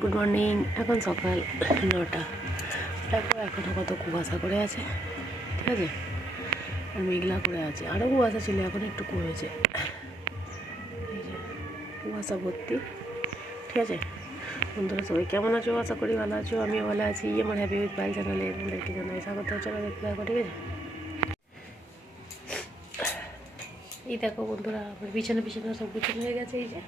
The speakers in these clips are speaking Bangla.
Good morning. এখন সকাল 9টা। দেখো এখনও কত কুয়াশা করে আছে, ঠিক আছে, আর মেঘলা করে আছে। আরও কুয়াশা ছিল, এখন একটু কমেছে। এই যে কুয়াশা ভর্তি, ঠিক আছে। বন্ধুরা সবাই কেমন আছো? আশা করি ভালো আছো, আমিও ভালো আছি। আমার হ্যাপি উইথ পায়েল চ্যানেলে তোমাদেরকে জানাই স্বাগত। চলো দেখতে থাকো, ঠিক আছে। এই দেখো বন্ধুরা, আমার বিছানা সব গুছানো হয়ে গেছে। এই যে,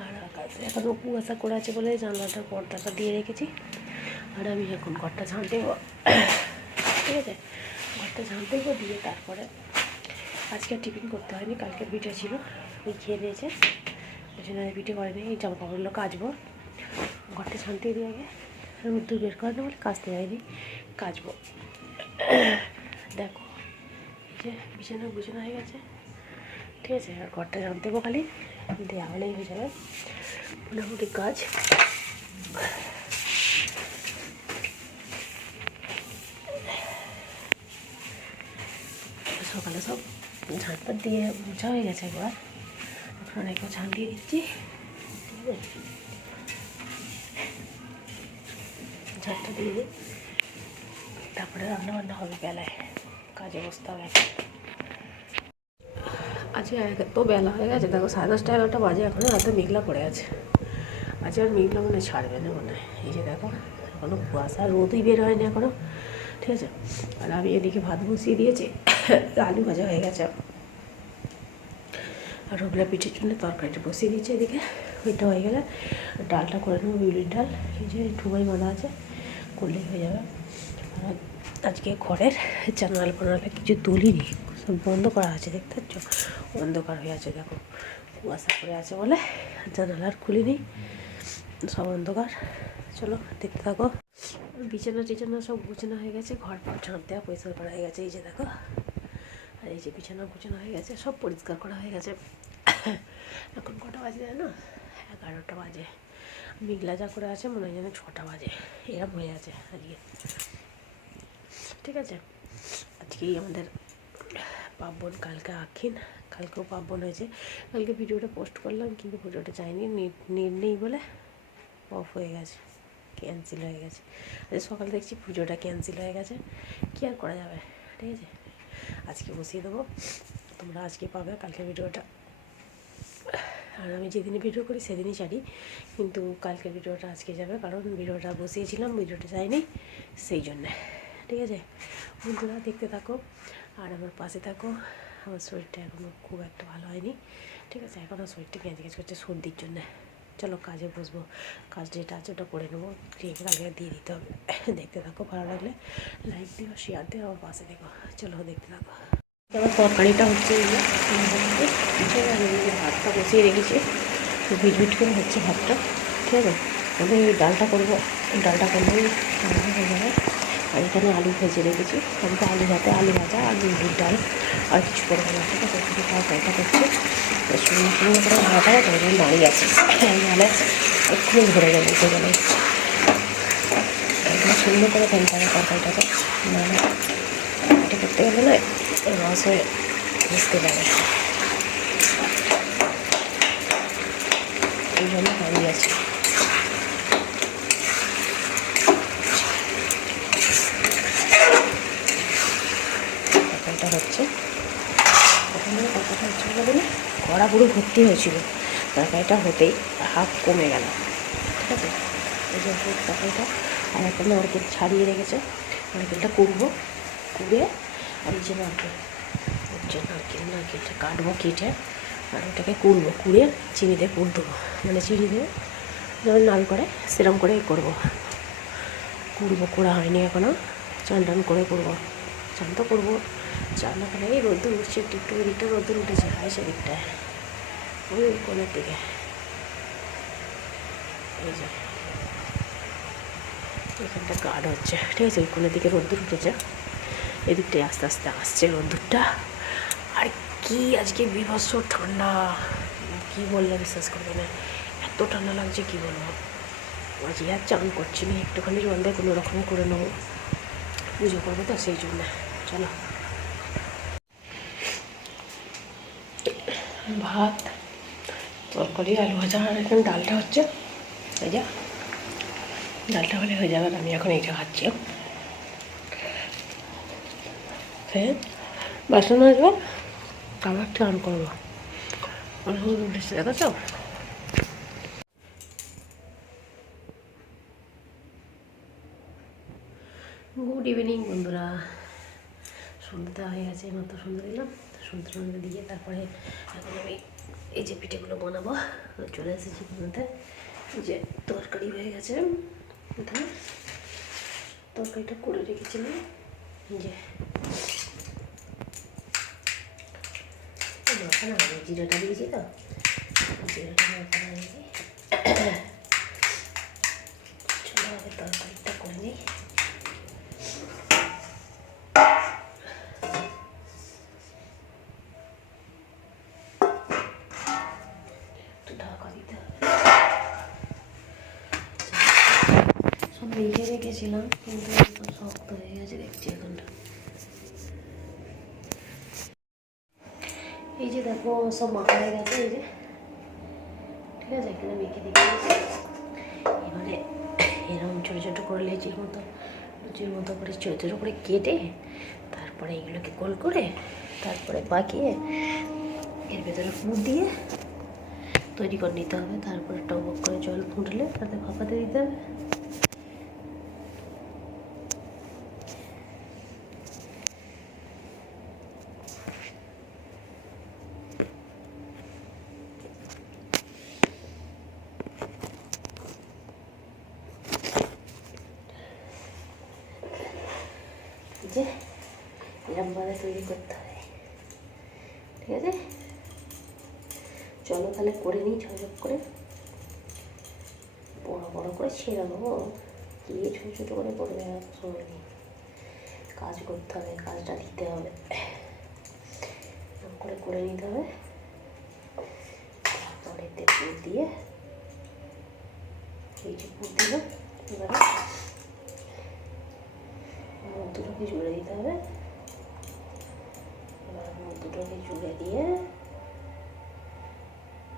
আর আকাশে এখনও কুয়াশা করে আছে বলে জানলাটার পর্দাটা দিয়ে রেখেছি। আর আমি এখন ঘরটা ঝাঁট দেবো, ঠিক আছে। ঘরটা ঝাঁট দেবো, দিয়ে তারপরে আজকে টিফিন করতে হয়নি, কালকের পিঠে ছিল, ওই খেয়ে নিয়েছে, ওই জন্য পিঠে করেনি। এই জামা কাপড়গুলো কাচবো, ঘরটা ঝাঁট দিয়ে দিয়ে আগে রোদ্দুর বের করে না বলে কাচতে যায়নি, কাচবো। দেখো এই যে বিছানা গুছানো হয়ে গেছে, ঠিক আছে। আর ঘরটা ঝাঁট দেবো, খালি দেওয়া হলেই হয়ে যাবে মোটামুটি কাজ। সকালে সব ঝাঁটপাট দিয়ে মোছা হয়ে গেছে একবার, এখন একবার ঝাঁট দিয়ে দিচ্ছি, ঠিক আছে। ঝাঁটটা দিয়ে দিই, তারপরে রান্নাবান্না হবে বেলায়, কাজে বসতে হবে। আজকে এত বেলা হয়ে গেছে, দেখো 10:30 11টা বাজে, এখনও এত মেঘলা পড়ে আছে। আজকে আর মেঘলা মনে ছাড়বে না মনে হয়। এই যে দেখো এখনও কুয়াশা, রোদই বের হয়নি এখনও, ঠিক আছে। আর আমি এদিকে ভাত বসিয়ে দিয়েছি, আলু ভাজা হয়ে গেছে। আর ওগুলো পিঠের জন্য তরকারিটা বসিয়ে দিয়েছি এদিকে, ওইটা হয়ে গেলে ডালটা করে নেবো, বিউলির ডাল। এই যে ঠুমাই বাঁধা আছে, করলেই হয়ে যাবে। আর আজকে ঘরের জানালা ফানালা কিছু তুলিনি, সব বন্ধ করা আছে, দেখতে পাচ্ছ অন্ধকার হয়ে আছে। দেখো কুয়াশা করে আছে বলে জানালা আর খুলিনি, সব অন্ধকার। চলো দেখতে থাকো। বিছানা টিছানা সব গুছানো হয়ে গেছে, ঘর পর ঝাঁট দেওয়া পরিষ্কার করা হয়ে গেছে। এই যে দেখো, আর এই যে বিছানা গুছানো হয়ে গেছে, সব পরিষ্কার করা হয়ে গেছে। এখন কটা বাজে না, 11টা বাজে। মেঘলা যা করে আছে, মনে হয় যেন 6টা বাজে, এরকম হয়ে আছে আজকে, ঠিক আছে। আজকেই আমাদের পার্বণ, কালকে আখিন, কালকেও পার্বণ হয়েছে। কালকে ভিডিওটা পোস্ট করলাম, কিন্তু ভিডিওটা চাইনি, নেট নেই বলে অফ হয়ে গেছে, ক্যান্সেল হয়ে গেছে। আজ সকাল দেখছি পুজোটা ক্যান্সেল হয়ে গেছে, কী আর করা যাবে, ঠিক আছে। আজকে বসিয়ে দেবো, তোমরা আজকে পাবে কালকে ভিডিওটা। আর আমি যেদিনই ভিডিও করি সেদিনই ছাড়ি, কিন্তু কালকের ভিডিওটা আজকে যাবে, কারণ ভিডিওটা বসিয়েছিলাম, ভিডিওটা যায়নি, সেই জন্যে, ঠিক আছে। বন্ধুরা দেখতে থাকো আর আমার পাশে থাকো। আমার শরীরটা এখনও খুব একটা ভালো হয়নি, ঠিক আছে। এখনও শরীরটা ক্যাঁচ করছে সর্দির জন্যে। চলো কাজে বসবো, কাজ যেটা আছে ওটা করে নেবো, ক্রিম আগে দিয়ে দিতে হবে। দেখতে থাকো, ভালো লাগলে লাইক দিও, শেয়ার দিও, আমার পাশে দেখো। চলো দেখতে থাকো। এবার তরকারিটা হচ্ছে, ভাতটা বসিয়ে রেখেছি, ভিট করে হচ্ছে ভাতটা, ঠিক আছে। আমি ডালটা করবো, ডালটা করলেই হয়ে যাবে। আর এখানে আলু ভেজে রেখেছি, আমি তো আলু ভাতে, আলু ভাজা আর মুরগির ডাল, আর কিছু করবো না, ঠিক আছে। শুধু তরকারিটা করছি, সুন্দর সুন্দর করে ভাজা হয়, তাই জন্য দাঁড়িয়ে আছে, নাহলে এক্ষুনি ধরে যাবে, উঠে গেলে। একদম সুন্দর করে ফেলতে হবে তরকারিটাকে, নাহলে এটা করতে গেলে না রস হয়ে বুঝতে পারে, এই জন্য দাঁড়িয়ে আছে। তরকারিটা হচ্ছে, প্রথমে তরকারিটা হচ্ছে বলে না, কড়া পুরো ভর্তি হয়েছিল, তরকারিটা হতেই হাফ কমে গেল, ঠিক আছে। এই যে তরকারিটা, আর একটা নারকেল ছাড়িয়ে রেখেছে, নারকেলটা কুড়বো, কুড়ে আর এই যে নারকেলটা কাটবো, কেটে আর ওটাকে কুড়বো, কুড়ে চিনি দিয়ে কুড় দেবো, মানে চিনি দিয়ে যেমন নাল করে সেরকম করেই করবো, কুড়বো। কুড়া হয়নি এখনও, চান টান করে করবো, চান তো করবো, চান ওখানে এই রোদ্দুর উঠছে, একটু এদিকটা রোদ্দুর উঠেছে, হয় সেদিকটায়, ওই কোণের দিকে, এই যে এখানটা গাঢ় হচ্ছে, ঠিক আছে, ওই কোণের দিকে রোদ্দুর উঠেছে, এদিকটায় আস্তে আস্তে আসছে রোদ্দুরটা। আর কি আজকে বীভৎস ঠান্ডা, কি বললে বিশ্বাস করবে না, এত ঠান্ডা লাগছে কি বলবো। আজকে আর চান করছি না, একটুখানি জল দিয়ে কোনো রকমে করে নেবো, পুজো করবো তো সেই জন্য। চলো, ভাত, তরকারি, আলু ভাজা, আর এখানে ডালটা হচ্ছে, এই যা ডালটা হলে হয়ে যাবে। আমি এখন এইটা খাচ্ছি। হ্যাঁ, বাসন আসবো, আবার স্নান করবো। উঠেছে, দেখো। গুড ইভিনিং বন্ধুরা। সন্ধ্যা হয়ে গেছে, মাত্র সন্ধ্যা দিলাম। সন্ধ্যা দিয়ে তারপরে এখন আমি এই যে পিঠেগুলো বানাবো। চলে এসেছি মধ্যে যে তরকারি হয়ে গেছে। এখানে তরকারিটা করে রেখেছিলাম, যে মাখানা আমি জিরাটা দিয়েছি, তো জিরাটা মাখানা দিয়েছি। চলো আগে তরকারিটা করে নিই। সব রেখে রেখেছিলাম, কিন্তু শক্ত হয়ে গেছে দেখছি এখনটা। এই যে দেখো সব মাখা হয়ে গেছে, এই যে ঠিক আছে। এখানে মেখে দেখে এবারে এরকম ছোটো ছোটো করে লুচির মতো করে ছোটো ছোটো করে কেটে তারপরে এগুলোকে গোল করে তারপরে বাকিয়ে এর ভেতরে ফুট দিয়ে তৈরি করে নিতে হবে। তারপরে টক করে জল ফুটলে তাতে ভাপাতে দিতে হবে। যে এরকমভাবে তৈরি করতে হবে, ঠিক আছে। চলো তাহলে করে নিই ঝকঝক করে, বড় বড় করে ছেড়ে দেবো। কি ছোটো ছোটো করে করবে, সময় নেই, কাজ করতে হবে, কাজটা দিতে হবে, করে নিতে হবে। তারপরে এতে পুর দিয়ে এই যে পুর দিল, এবারে মুখ দুটোকে জুড়ে দিতে হবে। এবার মুখ দুটোকে জুড়ে দিয়ে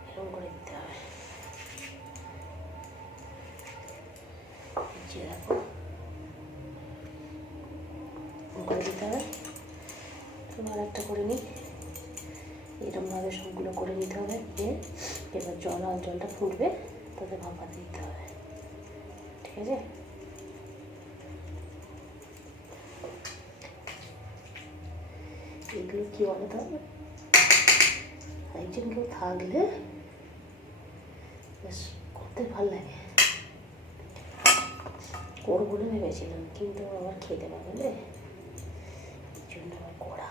এরকম করে দিতে হবে। দেখো করে দিতে হবে। এবার একটা করে নিই, এরকমভাবে সবগুলো করে নিতে হবে। এবার জলটা ফুটবে, তাতে ভাপাতে দিতে হবে, ঠিক আছে। এগুলো কি বলে তো, একজন কেউ থাকলে বেশ করতে ভালো লাগে। করবো না ভেবেছিলাম, কিন্তু আবার খেতে পারবে না, এই জন্য আবার করা।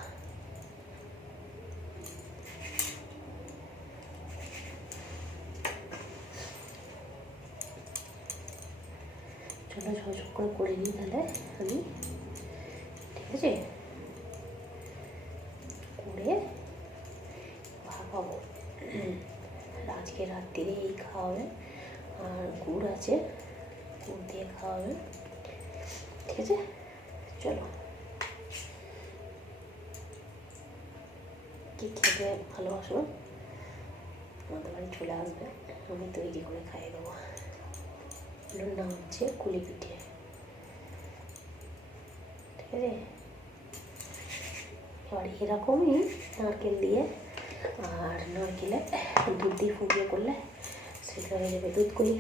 চলো ঝকঝক করে নিই তাহলে আমি, ঠিক আছে। করে ভাপাবো। আজকে রাত্রিরে এই খাওয়াবে, আর গুড় আছে, গুড় দিয়ে খাওয়াবে, ঠিক আছে। চলো, কি খেতে ভালোবাসো আমাদের বাড়ি চলে আসবে, আমি তৈরি করে খাইয়ে দেবো। এগুলোর নাম হচ্ছে কুলি পিঠে, ঠিক আছে। এবার এরকমই নারকেল দিয়ে, আর নারকেলে দুধ দিয়ে ফুটিয়ে করলে সেটা হয়ে যাবে দুধ কুলি।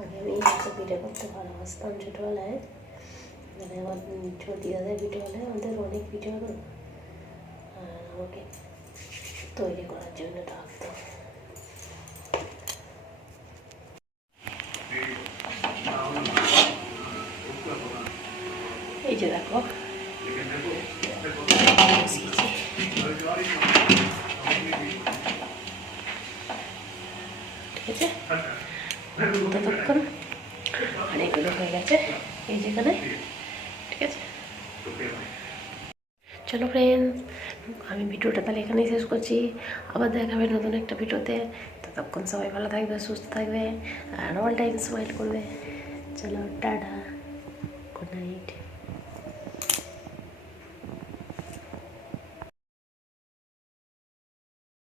আগে আমি পিঠে করতে ভালোবাসতাম ছোটোবেলায়, মানে আমার ছোটি দাদার পিঠে হলে আমাদের অনেক পিঠে হতো, আর আমাকে তৈরি করার জন্য ডাকতো। এই যে দেখো ঠিক আছে, ততক্ষণ অনেকগুলো হয়ে গেছে এই যেখানে, ঠিক আছে। চলো ফ্রেন্ড, আমি ভিডিওটা তাহলে এখানেই শেষ করছি। আবার দেখা হবে নতুন একটা ভিডিওতে। ততক্ষণ সবাই ভালো থাকবে, সুস্থ থাকবে আর অল টাইম স্মাইল করবে। চলো টাটা, গুড নাইট।